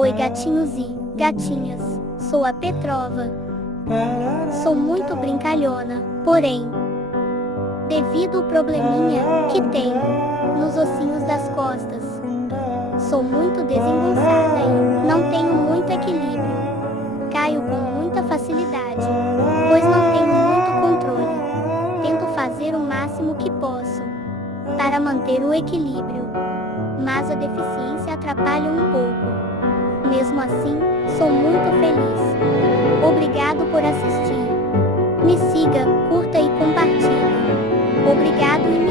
Oi gatinhos e gatinhas, sou a Petrova. Sou muito brincalhona, porém, devido ao probleminha que tenho nos ossinhos das costas, sou muito desengonçada e não tenho muito equilíbrio. Caio com muita facilidade, pois não tenho muito controle. Tento fazer o máximo que posso para manter o equilíbrio, mas a deficiência atrapalha um pouco. Mesmo assim, sou muito feliz. Obrigado por assistir. Me siga, curta e compartilhe. Obrigado e me